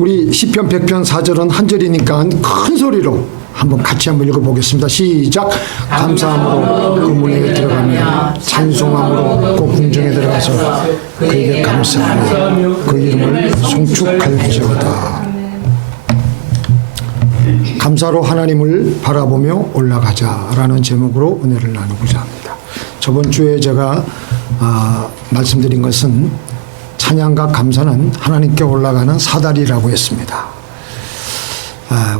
우리 시편 100편 4절은 한 절이니까 큰 소리로 한번 같이 한번 읽어보겠습니다. 시작. 감사함으로 그 문에 들어가며 찬송함으로 그 궁정에 들어가서 그에게 감사하며 그 이름을 송축할지어다. 감사로 하나님을 바라보며 올라가자라는 제목으로 은혜를 나누고자 합니다. 저번 주에 제가 말씀드린 것은 찬양과 감사는 하나님께 올라가는 사다리라고 했습니다.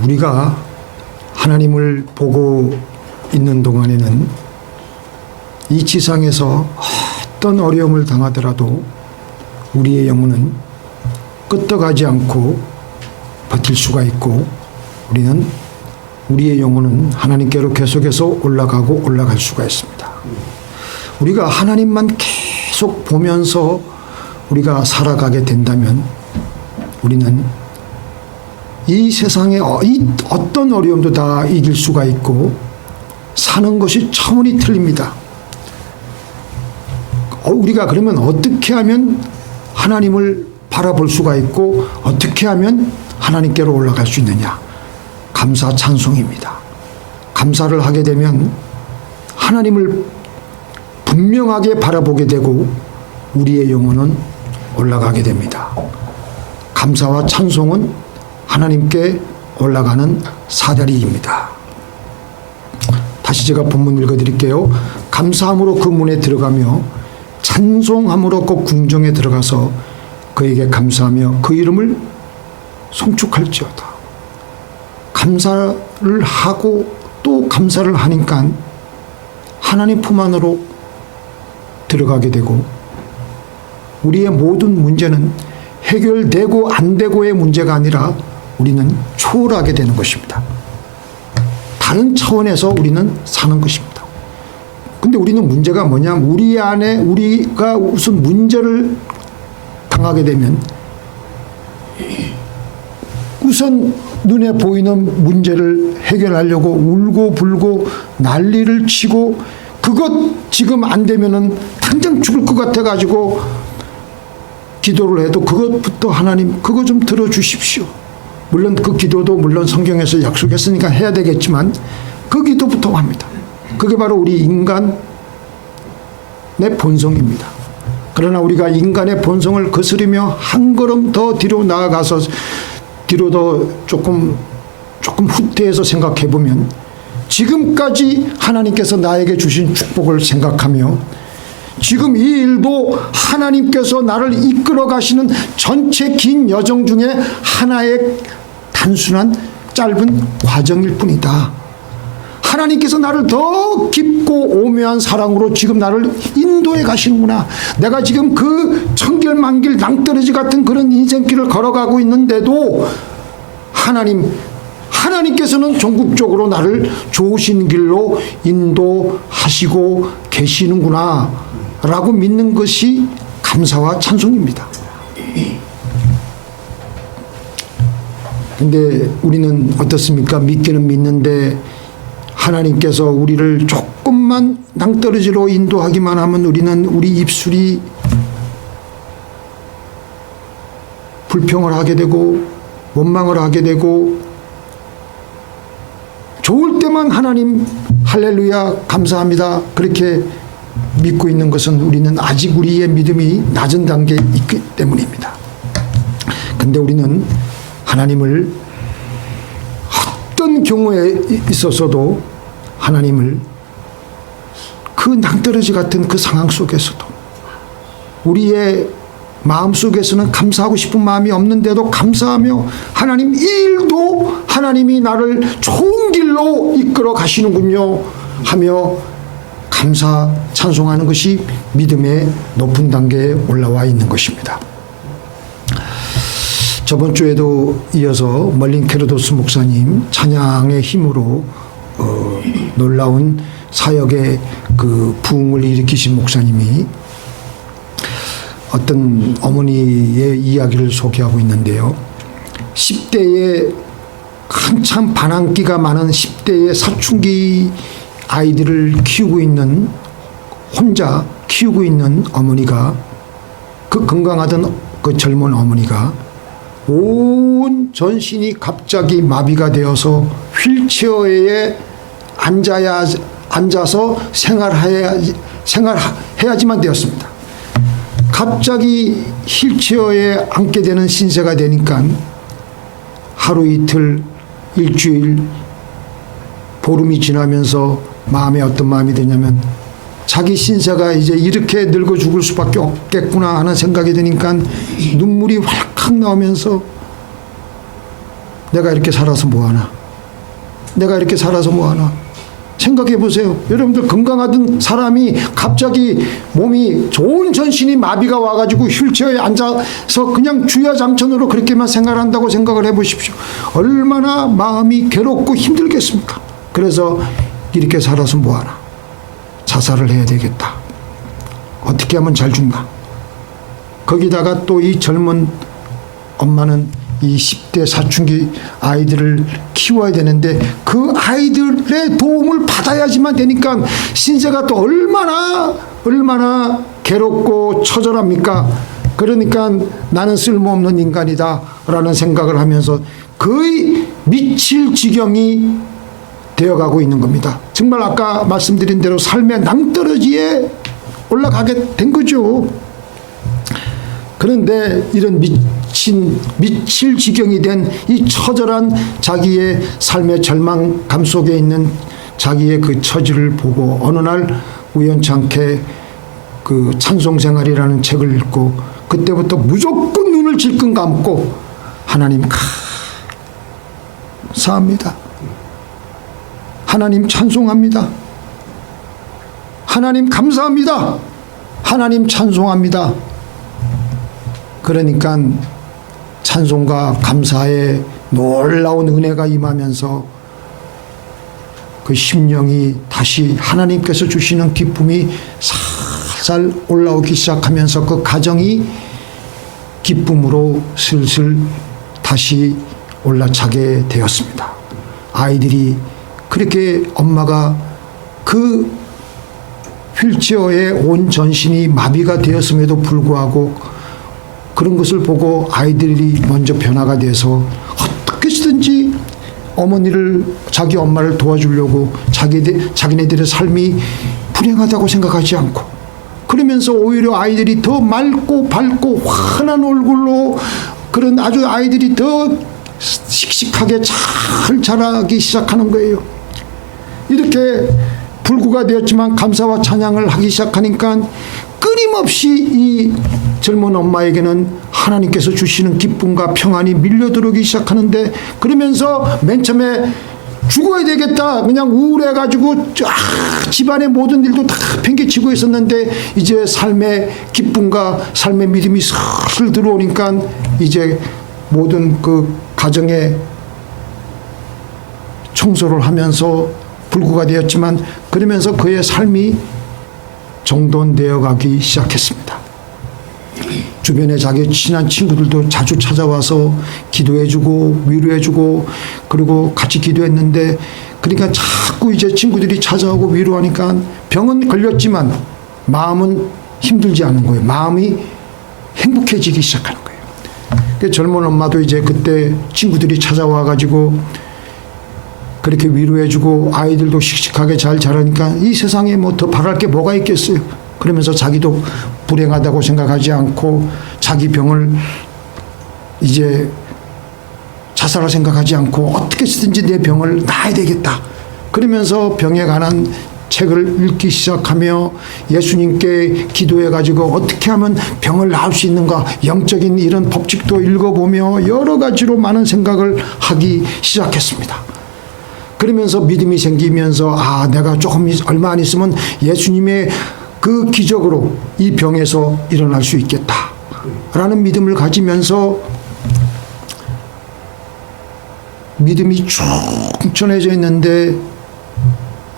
우리가 하나님을 보고 있는 동안에는 이 지상에서 어떤 어려움을 당하더라도 우리의 영혼은 끄떡하지 않고 버틸 수가 있고 우리는 우리의 영혼은 하나님께로 계속해서 올라가고 올라갈 수가 있습니다. 우리가 하나님만 계속 보면서 우리가 살아가게 된다면 우리는 이 세상의 어떤 어려움도 다 이길 수가 있고 사는 것이 차원이 틀립니다. 우리가 그러면 어떻게 하면 하나님을 바라볼 수가 있고 어떻게 하면 하나님께로 올라갈 수 있느냐? 감사 찬송입니다. 감사를 하게 되면 하나님을 분명하게 바라보게 되고 우리의 영혼은 올라가게 됩니다. 감사와 찬송은 하나님께 올라가는 사다리입니다. 다시 제가 본문 읽어드릴게요. 감사함으로 그 문에 들어가며 찬송함으로 그 궁정에 들어가서 그에게 감사하며 그 이름을 송축할지어다. 감사를 하고 또 감사를 하니까 하나님 품 안으로 들어가게 되고 우리의 모든 문제는 해결되고 안 되고의 문제가 아니라 우리는 초월하게 되는 것입니다. 다른 차원에서 우리는 사는 것입니다. 근데 우리는 문제가 뭐냐? 우리 안에 우리가 무슨 문제를 당하게 되면 우선 눈에 보이는 문제를 해결하려고 울고 불고 난리를 치고 그것 지금 안 되면은 당장 죽을 것 같아가지고 기도를 해도 그것부터 하나님 그거 좀 들어주십시오. 물론 그 기도도 물론 성경에서 약속했으니까 해야 되겠지만 그 기도부터 합니다. 그게 바로 우리 인간의 본성입니다. 그러나 우리가 인간의 본성을 거스르며 한 걸음 더 뒤로 나아가서 뒤로 더 조금 후퇴해서 생각해 보면 지금까지 하나님께서 나에게 주신 축복을 생각하며 지금 이 일도 하나님께서 나를 이끌어 가시는 전체 긴 여정 중에 하나의 단순한 짧은 과정일 뿐이다. 하나님께서 나를 더 깊고 오묘한 사랑으로 지금 나를 인도해 가시는구나. 내가 지금 그 천길만길 낭떠러지 같은 그런 인생길을 걸어가고 있는데도 하나님께서는 전국적으로 나를 좋으신 길로 인도하시고 계시는구나 라고 믿는 것이 감사와 찬송입니다. 근데 우리는 어떻습니까? 믿기는 믿는데 하나님께서 우리를 조금만 낭떠러지로 인도하기만 하면 우리는 우리 입술이 불평을 하게 되고 원망을 하게 되고 좋을 때만 하나님 할렐루야 감사합니다 그렇게 믿고 있는 것은 우리는 아직 우리의 믿음이 낮은 단계에 있기 때문입니다. 근데 우리는 하나님을 어떤 경우에 있어서도 하나님을 그 낭떠러지 같은 그 상황 속에서도 우리의 마음속에서는 감사하고 싶은 마음이 없는데도 감사하며 하나님 이 일도 하나님이 나를 좋은 길로 이끌어 가시는군요 하며 감사 찬송하는 것이 믿음의 높은 단계에 올라와 있는 것입니다. 저번 주에도 이어서 멀린 케르도스 목사님 찬양의 힘으로 놀라운 사역의 그 부흥을 일으키신 목사님이 어떤 어머니의 이야기를 소개하고 있는데요. 10대에 한참 반항기가 많은 10대의 사춘기 아이들을 키우고 있는 혼자 키우고 있는 어머니가 그 건강하던 그 젊은 어머니가 온 전신이 갑자기 마비가 되어서 휠체어에 앉아서 생활해야지만 되었습니다. 갑자기 휠체어에 앉게 되는 신세가 되니까 하루 이틀 일주일 보름이 지나면서 마음에 어떤 마음이 드냐면 자기 신세가 이제 이렇게 늙어 죽을 수밖에 없겠구나 하는 생각이 드니까 눈물이 활칵 나오면서 내가 이렇게 살아서 뭐하나, 내가 이렇게 살아서 뭐하나. 생각해 보세요. 여러분들 건강하던 사람이 갑자기 몸이 좋은 전신이 마비가 와가지고 휠체어에 앉아서 그냥 주야장천으로 그렇게만 생활한다고 생각을 해 보십시오. 얼마나 마음이 괴롭고 힘들겠습니까? 그래서 이렇게 살아서 뭐하나, 자살을 해야 되겠다. 어떻게 하면 잘 죽나. 거기다가 또 이 젊은 엄마는 이 10대 사춘기 아이들을 키워야 되는데 그 아이들의 도움을 받아야지만 되니까 신세가 또 얼마나 괴롭고 처절합니까? 그러니까 나는 쓸모없는 인간이다 라는 생각을 하면서 거의 미칠 지경이 되어가고 있는 겁니다. 정말 아까 말씀드린 대로 삶의 낭떠러지에 올라가게 된 거죠. 그런데 이런 미칠 지경이 된 이 처절한 자기의 삶의 절망감 속에 있는 자기의 그 처지를 보고 어느 날 우연찮게 그 찬송생활이라는 책을 읽고 그때부터 무조건 눈을 질끈 감고 하나님 감사합니다. 하나님 찬송합니다. 하나님 감사합니다. 하나님 찬송합니다. 그러니까 찬송과 감사에 놀라운 은혜가 임하면서 그 심령이 다시 하나님께서 주시는 기쁨이 살살 올라오기 시작하면서 그 가정이 기쁨으로 슬슬 다시 올라차게 되었습니다. 아이들이 그렇게 엄마가 그 휠체어에 온 전신이 마비가 되었음에도 불구하고 그런 것을 보고 아이들이 먼저 변화가 돼서 어떻게 해서든지 어머니를, 자기 엄마를 도와주려고 자기네들의 삶이 불행하다고 생각하지 않고 그러면서 오히려 아이들이 더 맑고 밝고 환한 얼굴로 그런 아주 아이들이 더 씩씩하게 잘 자라기 시작하는 거예요. 이렇게 불구가 되었지만 감사와 찬양을 하기 시작하니까 끊임없이 이 젊은 엄마에게는 하나님께서 주시는 기쁨과 평안이 밀려들어오기 시작하는데 그러면서 맨 처음에 죽어야 되겠다 그냥 우울해가지고 집안의 모든 일도 다 팽개치고 있었는데 이제 삶의 기쁨과 삶의 믿음이 슬슬 들어오니까 이제 모든 그 가정에 청소를 하면서 불구가 되었지만 그러면서 그의 삶이 정돈되어 가기 시작했습니다. 주변에 자기 친한 친구들도 자주 찾아와서 기도해주고 위로해주고 그리고 같이 기도했는데 그러니까 자꾸 이제 친구들이 찾아오고 위로하니까 병은 걸렸지만 마음은 힘들지 않은 거예요. 마음이 행복해지기 시작하는 거예요. 그 젊은 엄마도 이제 그때 친구들이 찾아와 가지고 그렇게 위로해주고 아이들도 씩씩하게 잘 자라니까 이 세상에 뭐 더 바랄 게 뭐가 있겠어요. 그러면서 자기도 불행하다고 생각하지 않고 자기 병을 이제 자살을 생각하지 않고 어떻게 해서든지 내 병을 나아야 되겠다. 그러면서 병에 관한 책을 읽기 시작하며 예수님께 기도해가지고 어떻게 하면 병을 나을 수 있는가 영적인 이런 법칙도 읽어보며 여러 가지로 많은 생각을 하기 시작했습니다. 그러면서 믿음이 생기면서 내가 조금 얼마 안 있으면 예수님의 그 기적으로 이 병에서 일어날 수 있겠다 라는 믿음을 가지면서 믿음이 충천해져 있는데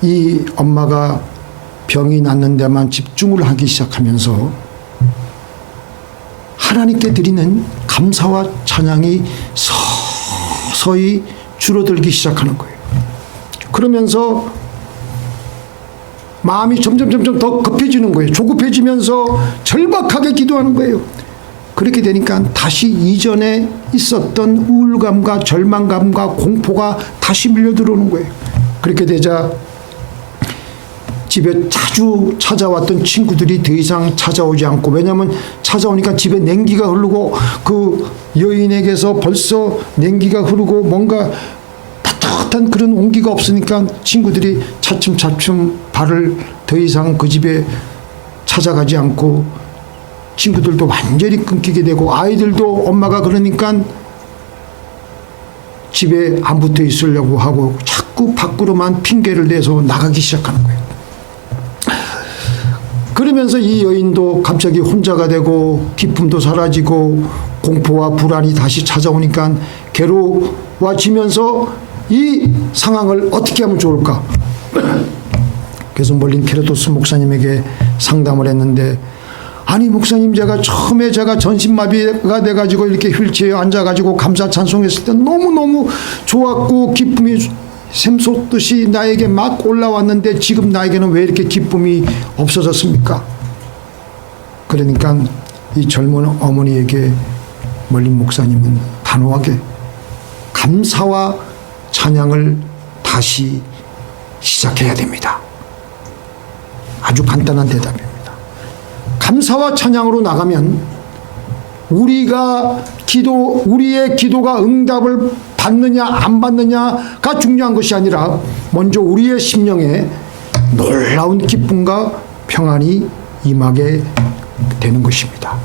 이 엄마가 병이 낫는 데만 집중을 하기 시작하면서 하나님께 드리는 감사와 찬양이 서서히 줄어들기 시작하는 거예요. 그러면서 마음이 점점 더 급해지는 거예요. 조급해지면서 절박하게 기도하는 거예요. 그렇게 되니까 다시 이전에 있었던 우울감과 절망감과 공포가 다시 밀려 들어오는 거예요. 그렇게 되자 집에 자주 찾아왔던 친구들이 더 이상 찾아오지 않고, 왜냐하면 찾아오니까 집에 냉기가 흐르고 그 여인에게서 벌써 냉기가 흐르고 뭔가 따뜻한 그런 온기가 없으니까 친구들이 차츰차츰 발을 더 이상 그 집에 찾아가지 않고, 친구들도 완전히 끊기게 되고, 아이들도 엄마가 그러니까 집에 안 붙어 있으려고 하고 자꾸 밖으로만 핑계를 대서 나가기 시작하는 거예요. 그러면서 이 여인도 갑자기 혼자가 되고 기쁨도 사라지고 공포와 불안이 다시 찾아오니까 괴로워지면서 이 상황을 어떻게 하면 좋을까? 그래서 몰린 케르도스 목사님에게 상담을 했는데, 아니 목사님, 처음에 제가 전신마비가 돼가지고 이렇게 휠체어에 앉아가지고 감사 찬송했을 때 너무너무 좋았고 기쁨이 샘솟듯이 나에게 막 올라왔는데 지금 나에게는 왜 이렇게 기쁨이 없어졌습니까? 그러니까 이 젊은 어머니에게 몰린 목사님은 단호하게 감사와 찬양을 다시 시작해야 됩니다. 아주 간단한 대답입니다. 감사와 찬양으로 나가면 우리의 기도가 응답을 받느냐 안 받느냐가 중요한 것이 아니라 먼저 우리의 심령에 놀라운 기쁨과 평안이 임하게 되는 것입니다.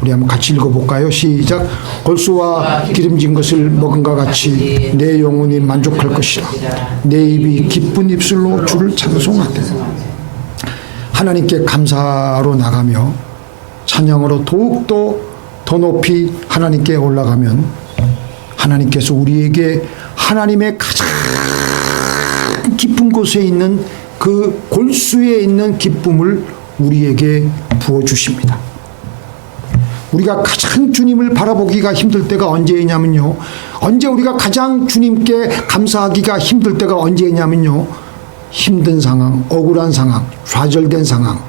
우리 한번 같이 읽어볼까요? 시작. 골수와 기름진 것을 먹은과 같이 내 영혼이 만족할 것이라. 내 입이 기쁜 입술로 주를 찬송하되. 하나님께 감사로 나가며 찬양으로 더욱더 더 높이 하나님께 올라가면 하나님께서 우리에게 하나님의 가장 깊은 곳에 있는 그 골수에 있는 기쁨을 우리에게 부어주십니다. 우리가 가장 주님을 바라보기가 힘들 때가 언제냐면요, 언제 우리가 가장 주님께 감사하기가 힘들 때가 언제냐면요, 힘든 상황, 억울한 상황, 좌절된 상황,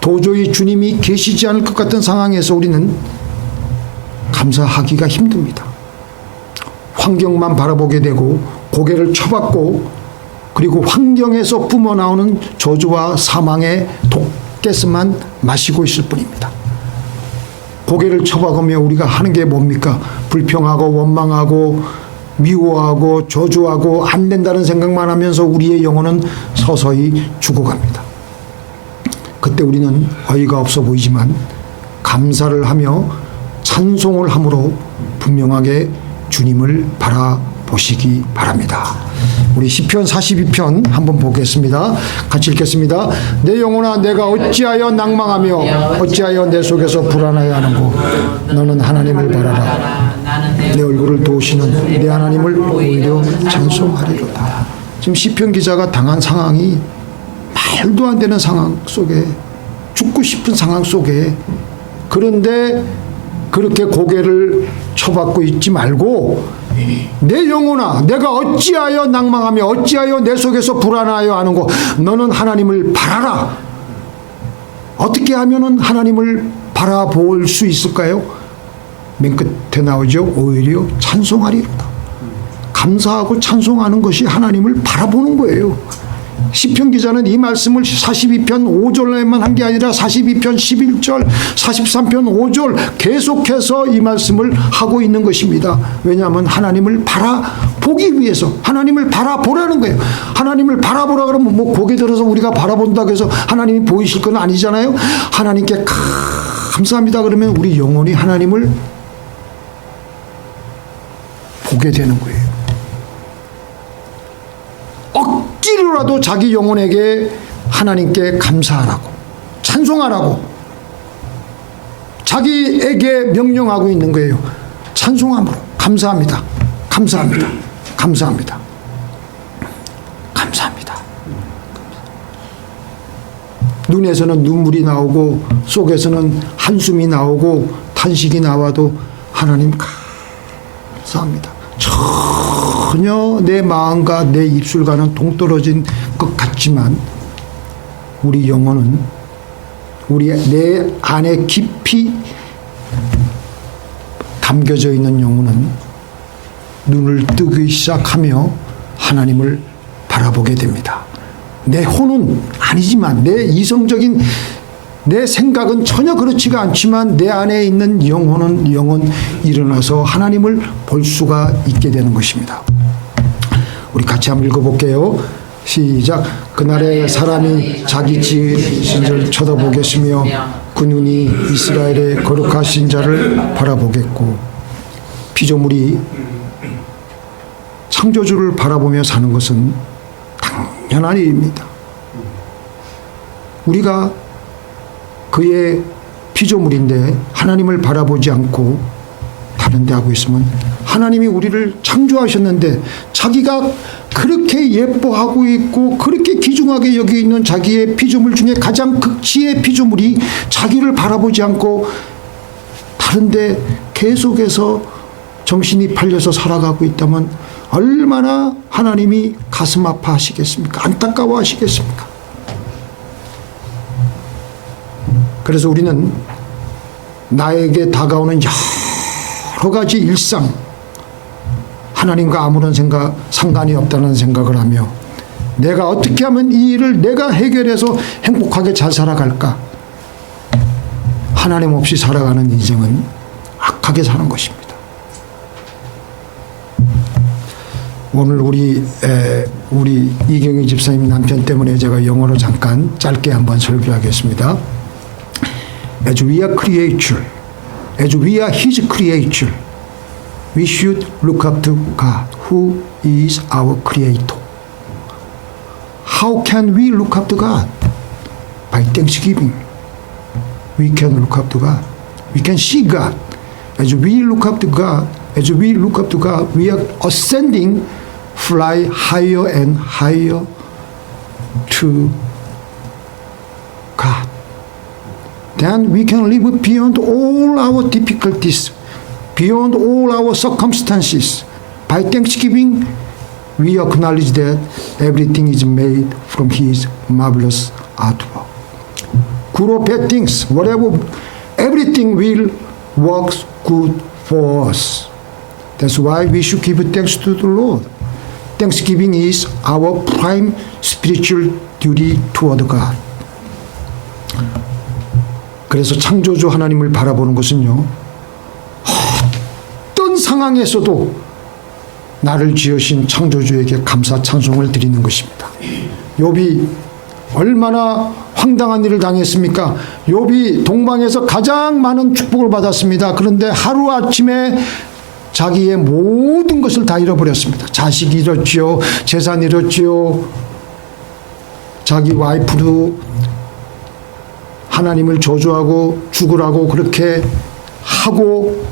도저히 주님이 계시지 않을 것 같은 상황에서 우리는 감사하기가 힘듭니다. 환경만 바라보게 되고 고개를 쳐박고, 그리고 환경에서 뿜어나오는 저주와 사망의 독가스만 마시고 있을 뿐입니다. 고개를 쳐박으며 우리가 하는 게 뭡니까? 불평하고 원망하고 미워하고 저주하고 안 된다는 생각만 하면서 우리의 영혼은 서서히 죽어갑니다. 그때 우리는 어이가 없어 보이지만 감사를 하며 찬송을 함으로 분명하게 주님을 바라보시기 바랍니다. 우리 시편 42편 한번 보겠습니다. 같이 읽겠습니다. 내 영혼아, 내가 어찌하여 낭망하며 어찌하여 내 속에서 불안하여 하는고. 너는 하나님을 바라라. 내 얼굴을 도우시는 내 하나님을 오히려 찬송하리로다. 지금 시편 기자가 당한 상황이 말도 안 되는 상황 속에, 죽고 싶은 상황 속에, 그런데 그렇게 고개를 쳐박고 있지 말고 내 영혼아, 내가 어찌하여 낭망하며 어찌하여 내 속에서 불안하여 하는고. 너는 하나님을 바라라. 어떻게 하면은 하나님을 바라볼 수 있을까요? 맨 끝에 나오죠. 오히려 찬송하리로다. 감사하고 찬송하는 것이 하나님을 바라보는 거예요. 시편 기자는 이 말씀을 42편 5절에만 한 게 아니라 42편 11절, 43편 5절 계속해서 이 말씀을 하고 있는 것입니다. 왜냐하면 하나님을 바라보기 위해서, 하나님을 바라보라는 거예요. 하나님을 바라보라 그러면 뭐 고개 들어서 우리가 바라본다고 해서 하나님이 보이실 건 아니잖아요. 하나님께 감사합니다 그러면 우리 영혼이 하나님을 보게 되는 거예요. 억지로라도 자기 영혼에게 하나님께 감사하라고, 찬송하라고 자기에게 명령하고 있는 거예요. 찬송함으로 감사합니다, 감사합니다, 감사합니다, 감사합니다. 눈에서는 눈물이 나오고 속에서는 한숨이 나오고 탄식이 나와도 하나님 감사합니다. 전혀 내 마음과 내 입술과는 동떨어진 것 같지만 우리 영혼은 내 안에 깊이 잠겨져 있는 영혼은 눈을 뜨기 시작하며 하나님을 바라보게 됩니다. 내 혼은 아니지만, 내 이성적인 내 생각은 전혀 그렇지가 않지만 내 안에 있는 영혼은 일어나서 하나님을 볼 수가 있게 되는 것입니다. 우리 같이 한번 읽어볼게요. 시작. 그날에 사람이 자기 지으신을 쳐다보겠으며 그 눈이 이스라엘의 거룩하신 자를 바라보겠고. 피조물이 창조주를 바라보며 사는 것은 당연한 일입니다. 우리가 그의 피조물인데 하나님을 바라보지 않고 다른 데 하고 있으면, 하나님이 우리를 창조하셨는데 자기가 그렇게 예뻐하고 있고 그렇게 귀중하게 여기 있는 자기의 피조물 중에 가장 극치의 피조물이 자기를 바라보지 않고 다른 데 계속해서 정신이 팔려서 살아가고 있다면 얼마나 하나님이 가슴 아파하시겠습니까? 안타까워 하시겠습니까? 그래서 우리는 나에게 다가오는 여러 가지 일상, 하나님과 아무런 상관이 없다는 생각을 하며 내가 어떻게 하면 이 일을 내가 해결해서 행복하게 잘 살아갈까? 하나님 없이 살아가는 인생은 악하게 사는 것입니다. 오늘 우리 이경희 집사님 남편 때문에 제가 영어로 잠깐 짧게 한번 설교하겠습니다. As we are creature, as we are His creature, we should look up to God, who is our Creator. How can we look up to God? By thanksgiving. We can look up to God. We can see God. As we look up to God, we are ascending, fly higher and higher to God. Then we can live beyond all our difficulties, beyond all our circumstances. By thanksgiving, we acknowledge that everything is made from His marvelous artwork. Good or bad things, whatever, everything will work good for us. That's why we should give thanks to the Lord. Thanksgiving is our prime spiritual duty toward God. 그래서 창조주 하나님을 바라보는 것은요, 어떤 상황에서도 나를 지으신 창조주에게 감사 찬송을 드리는 것입니다. 욥이 얼마나 황당한 일을 당했습니까? 욥이 동방에서 가장 많은 축복을 받았습니다. 그런데 하루아침에 자기의 모든 것을 다 잃어버렸습니다. 자식 잃었지요, 재산 잃었지요, 자기 와이프도 하나님을 저주하고 죽으라고 그렇게 하고,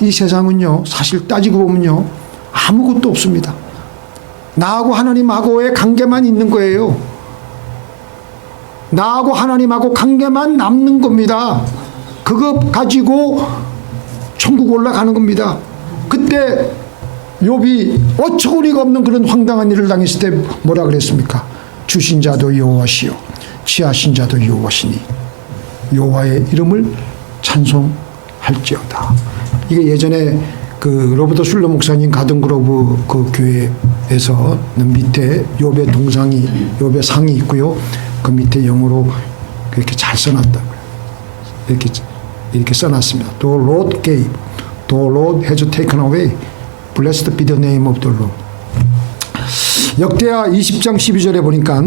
이 세상은요, 사실 따지고 보면요, 아무것도 없습니다. 나하고 하나님하고의 관계만 있는 거예요. 나하고 하나님하고 관계만 남는 겁니다. 그거 가지고 천국 올라가는 겁니다. 그때 욥이 어처구니가 없는 그런 황당한 일을 당했을 때 뭐라 그랬습니까? 주신 자도 여호와시요 취하신 자도 여호와시니 여호와의 이름을 찬송할지어다. 이게 예전에 그 로버트 슐러 목사님 가든그로브 그 교회에서 밑에 욥의 동상이, 욥의 상이 있고요. 그 밑에 영어로 그렇게 잘 써놨다고요. 이렇게 써놨습니다. The Lord gave, the Lord has taken away. Blessed be the name of the Lord. 역대하 20장 12절에 보니까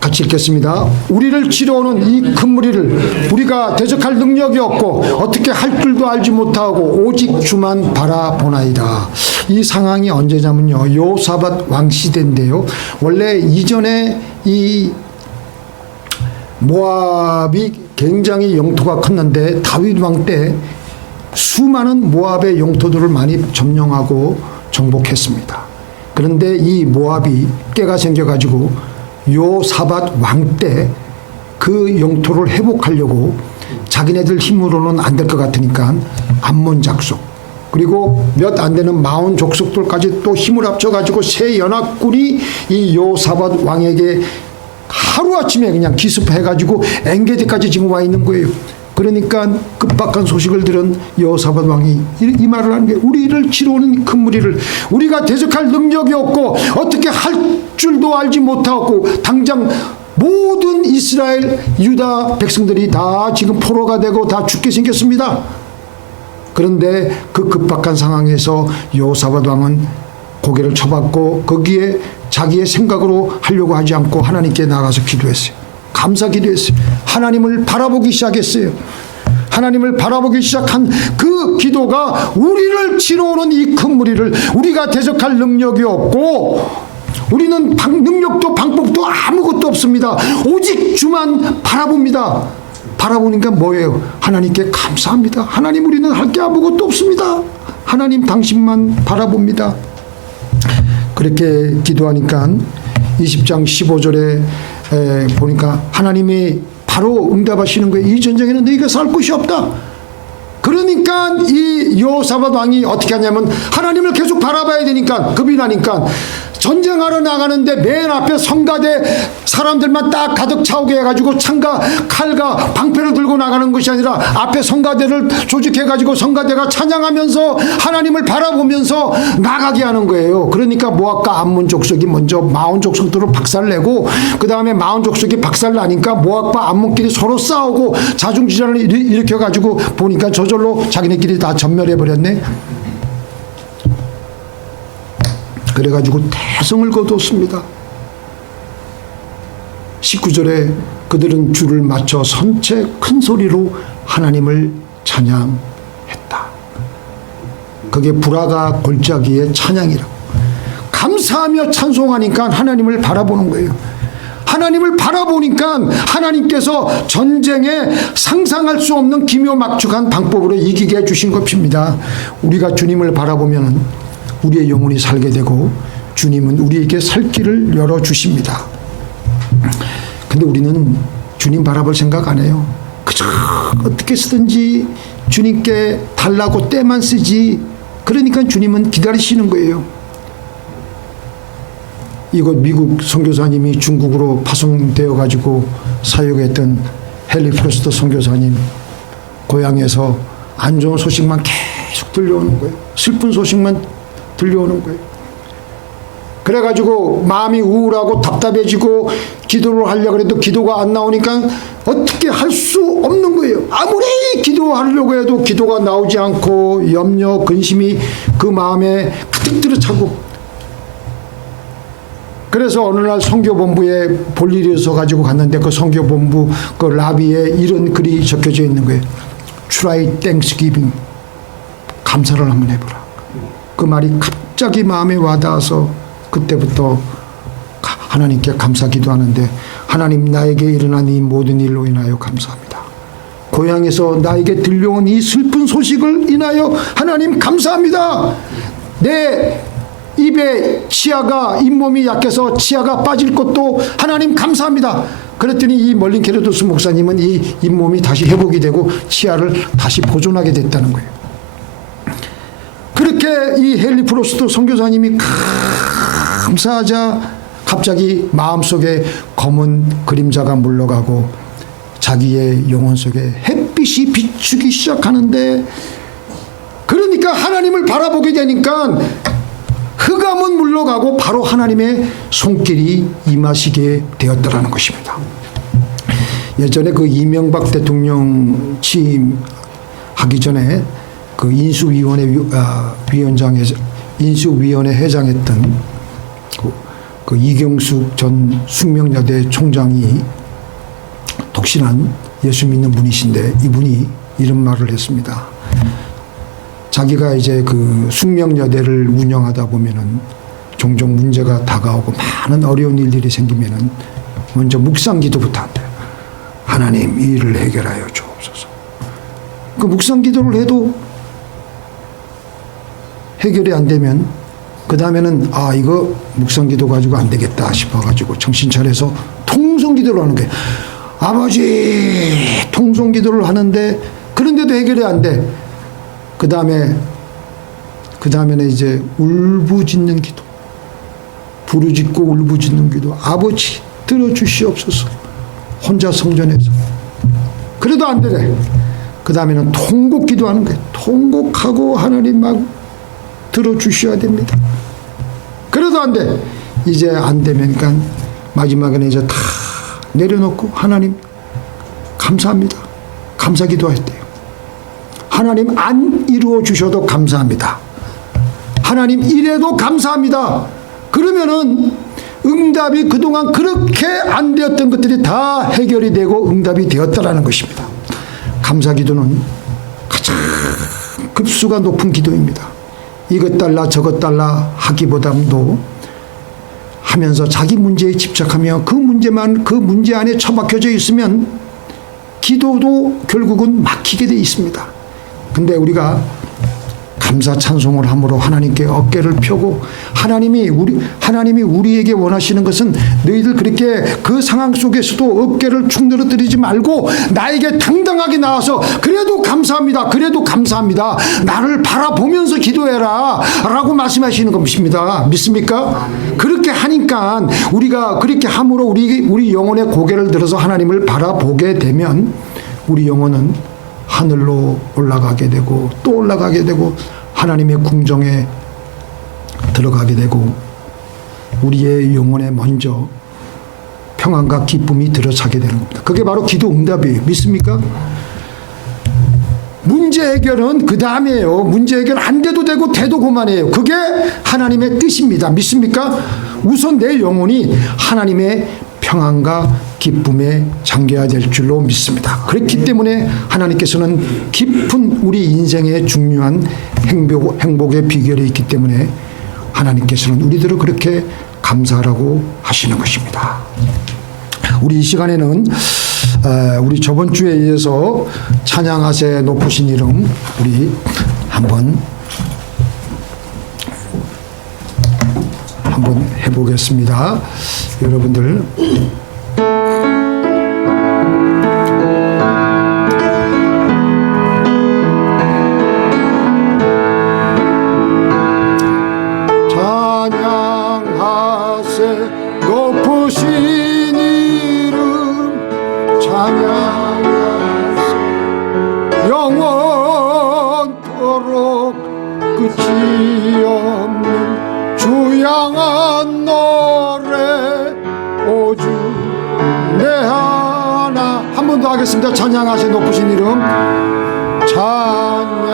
같이 읽겠습니다. 우리를 치러오는 이 큰 무리를 우리가 대적할 능력이 없고 어떻게 할 줄도 알지 못하고 오직 주만 바라보나이다. 이 상황이 언제냐면요, 여호사밧 왕 시대인데요. 원래 이전에 이 모압이 굉장히 영토가 컸는데 다윗 왕 때 수많은 모압의 영토들을 많이 점령하고 정복했습니다. 그런데 이 모압이 깨가 생겨가지고 여호사밧 왕 때 그 영토를 회복하려고 자기네들 힘으로는 안 될 것 같으니까 암몬 족속 그리고 몇 안 되는 마온 족속들까지 또 힘을 합쳐가지고 새 연합군이 이 여호사밧 왕에게 하루아침에 그냥 기습해가지고 엔게디까지 지금 와 있는 거예요. 그러니까 급박한 소식을 들은 여호사밧 왕이 이 말을 하는 게, 우리를 치러오는 큰 무리를 우리가 대적할 능력이 없고 어떻게 할 줄도 알지 못하고, 당장 모든 이스라엘 유다 백성들이 다 지금 포로가 되고 다 죽게 생겼습니다. 그런데 그 급박한 상황에서 여호사밧 왕은 고개를 쳐박고 거기에 자기의 생각으로 하려고 하지 않고 하나님께 나가서 기도했어요. 감사 기도했어요. 하나님을 바라보기 시작했어요. 하나님을 바라보기 시작한 그 기도가, 우리를 치러오는 이 큰 무리를 우리가 대적할 능력이 없고, 우리는 능력도 방법도 아무것도 없습니다. 오직 주만 바라봅니다. 바라보니까 뭐예요? 하나님께 감사합니다. 하나님, 우리는 할 게 아무것도 없습니다. 하나님 당신만 바라봅니다. 그렇게 기도하니까 20장 15절에 보니까 하나님이 바로 응답하시는 거예요. 이 전쟁에는 너희가 살 곳이 없다. 그러니까 이 여호사밧 왕이 어떻게 하냐면, 하나님을 계속 바라봐야 되니까, 겁이 나니까 전쟁하러 나가는데 맨 앞에 성가대 사람들만 딱 가득 차오게 해가지고 창과 칼과 방패를 들고 나가는 것이 아니라 앞에 성가대를 조직해가지고 성가대가 찬양하면서 하나님을 바라보면서 나가게 하는 거예요. 그러니까 모압과 암몬 족속이 먼저 마온 족속들을 박살내고, 그 다음에 마온 족속이 박살나니까 모압과 암몬끼리 서로 싸우고 자중지전을 일으켜가지고 보니까 저절로 자기네끼리 다 전멸해버렸네. 그래가지고 대성을 거뒀습니다. 19절에 그들은 줄을 맞춰 선체 큰 소리로 하나님을 찬양했다. 그게 불화가 골짜기의 찬양이라고. 감사하며 찬송하니까 하나님을 바라보는 거예요. 하나님을 바라보니까 하나님께서 전쟁에 상상할 수 없는 기묘막측한 방법으로 이기게 해주신 것입니다. 우리가 주님을 바라보면 우리의 영혼이 살게 되고, 주님은 우리에게 살 길을 열어주십니다. 근데 우리는 주님 바라볼 생각 안 해요. 그저 어떻게 쓰든지 주님께 달라고 때만 쓰지. 그러니까 주님은 기다리시는 거예요. 이곳 미국 선교사님이 중국으로 파송되어 가지고 사역했던 헨리 프로스트 선교사님 고향에서 안 좋은 소식만 계속 들려오는 거예요. 슬픈 소식만 들려오는 거예요. 그래가지고 마음이 우울하고 답답해지고 기도를 하려고 해도 기도가 안 나오니까 어떻게 할 수 없는 거예요. 아무리 기도하려고 해도 기도가 나오지 않고 염려, 근심이 그 마음에 가득 들어차고, 그래서 어느 날 선교본부에 볼 일이 있어 가지고 갔는데, 그 선교본부 그 라비에 이런 글이 적혀져 있는 거예요. Try Thanksgiving. 감사를 한번 해보라. 그 말이 갑자기 마음에 와닿아서 그때부터 하나님께 감사 기도하는데, 하나님, 나에게 일어난 이 모든 일로 인하여 감사합니다. 고향에서 나에게 들려온 이 슬픈 소식을 인하여 하나님 감사합니다. 내 입에 치아가, 잇몸이 약해서 치아가 빠질 것도 하나님 감사합니다. 그랬더니 이 멀린 게르도스 목사님은 이 잇몸이 다시 회복이 되고 치아를 다시 보존하게 됐다는 거예요. 그렇게 이 헨리 프로스트 선교사님이 감사하자 갑자기 마음속에 검은 그림자가 물러가고 자기의 영혼 속에 햇빛이 비추기 시작하는데, 그러니까 하나님을 바라보게 되니까 흑암은 물러가고 바로 하나님의 손길이 임하시게 되었더라는 것입니다. 예전에 그 이명박 대통령 취임하기 전에 그 인수위원회 인수위원회 회장했던 그 이경숙 전 숙명여대 총장이 독실한 예수 믿는 분이신데, 이분이 이런 말을 했습니다. 자기가 이제 그 숙명여대를 운영하다 보면은 종종 문제가 다가오고 많은 어려운 일들이 생기면은 먼저 묵상기도부터 한대요. 하나님, 이 일을 해결하여 주옵소서. 그 묵상기도를 해도 해결이 안 되면 그 다음에는 이거 묵상기도 가지고 안 되겠다 싶어가지고 정신 차려서 통성기도를 하는 거예요. 아버지, 통성기도를 하는데 그런데도 해결이 안 돼. 그 다음에는 이제 울부짖는 기도, 부르짖고 울부짖는 기도. 아버지, 들어주시옵소서. 혼자 성전에서. 그래도 안 되래. 그 다음에는 통곡 기도하는 거예요. 통곡하고 하나님 막 들어주셔야 됩니다. 그래도 안 돼. 이제 안 되면 그러니까 마지막에는 이제 다 내려놓고 하나님 감사합니다. 감사 기도했대요. 하나님 안 이루어 주셔도 감사합니다. 하나님 이래도 감사합니다. 그러면은 응답이 그동안 그렇게 안 되었던 것들이 다 해결이 되고 응답이 되었다라는 것입니다. 감사 기도는 가장 급수가 높은 기도입니다. 이것 달라 저것 달라 하기보다도 하면서 자기 문제에 집착하며 그 문제 안에 처박혀져 있으면 기도도 결국은 막히게 돼 있습니다. 근데 우리가 감사 찬송을 함으로 하나님께 어깨를 펴고 하나님이 우리에게 원하시는 것은 너희들 그렇게 그 상황 속에서도 어깨를 축 늘어뜨리지 말고 나에게 당당하게 나와서 그래도 감사합니다. 그래도 감사합니다. 나를 바라보면서 기도해라 라고 말씀하시는 것입니다. 믿습니까? 그렇게 하니까 우리가 그렇게 함으로 우리 영혼의 고개를 들어서 하나님을 바라보게 되면 우리 영혼은 하늘로 올라가게 되고 또 올라가게 되고 하나님의 궁정에 들어가게 되고 우리의 영혼에 먼저 평안과 기쁨이 들어차게 되는 겁니다. 그게 바로 기도 응답이에요. 믿습니까? 문제 해결은 그 다음이에요. 문제 해결 안 돼도 되고 돼도 그만이에요. 그게 하나님의 뜻입니다. 믿습니까? 우선 내 영혼이 하나님의 평안과 기쁨에 잠겨야 될 줄로 믿습니다. 그렇기 때문에 하나님께서는 깊은 우리 인생의 중요한 행복의 비결이 있기 때문에 하나님께서는 우리들을 그렇게 감사하라고 하시는 것입니다. 우리 이 시간에는 우리 저번 주에 이어서 찬양하세 높으신 이름 우리 한번 해보겠습니다. 여러분들 찬양하세 높으신 이름 찬양하세 영원토록 끝이 없는 주 향한 노래 오주 내 하나 한 번 더 하겠습니다. 찬양하세 높으신 이름 찬양하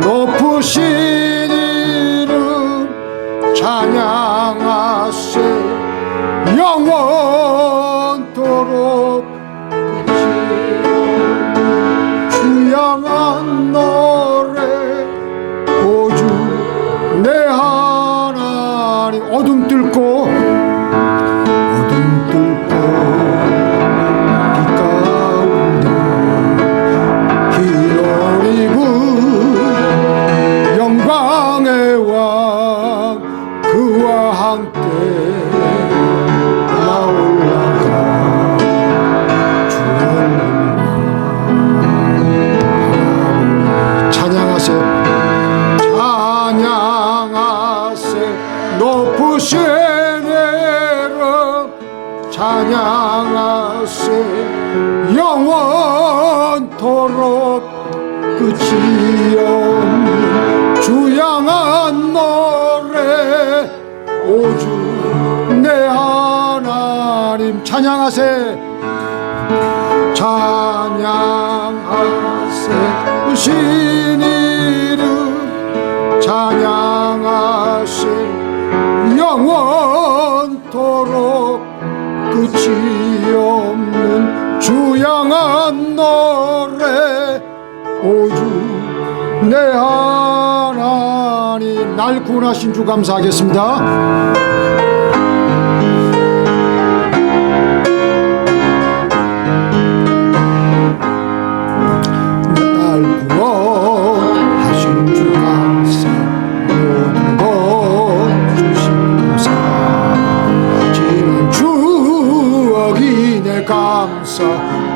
높으신 이름 찬양하세 영원토록 주 향한 노래 오주 내 하나님 어둠 뚫고 빛 가운데 흰옷 입은 영광의 왕 그와 함께 나 올라가 주를 찬양하세 높으신 이름 찬양하세 영원토록 끝이 없는 주 향한 노래 오주 내 하나님 찬양하세 찬양하세 신 이름 찬양하세 영원토록 끝이 없는 주 향한 노래 오주 내 하나님 날 구원하신 주 감사하겠습니다.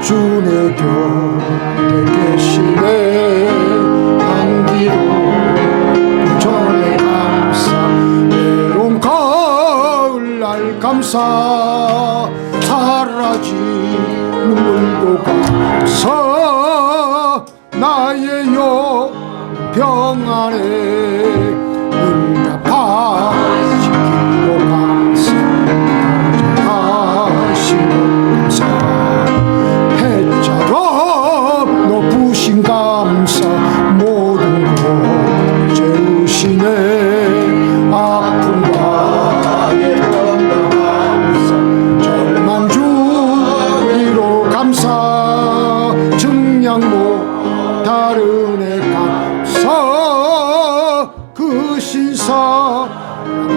주 내 곁에 계시네 향기로 전에 감사 외로운 가을날 감사 사라진 눈물도 감사 나의 병안에 응답하시기로 감사하시고 감사 해처럼 높으신 감사 모든 것 재우시네 아픔과 예언과 감사 절만 주기로 감사 증량모 다른 애 감사 그 신사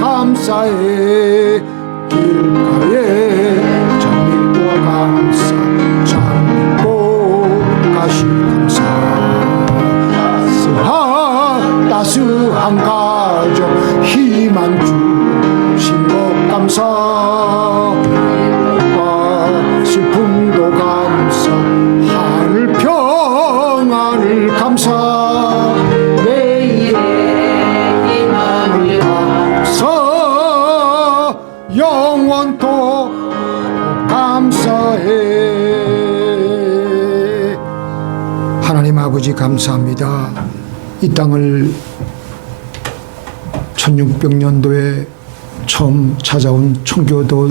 감사의 길가에 장밀과 감사 장밀고 가시 감사 따스한 가정 희망 주신 것 감사 슬픔도 감사 하늘 평안을 감사 내일의 희망을 감사 영원토 감사해. 하나님 아버지 감사합니다. 이 땅을 1600년도에 처음 찾아온 청교도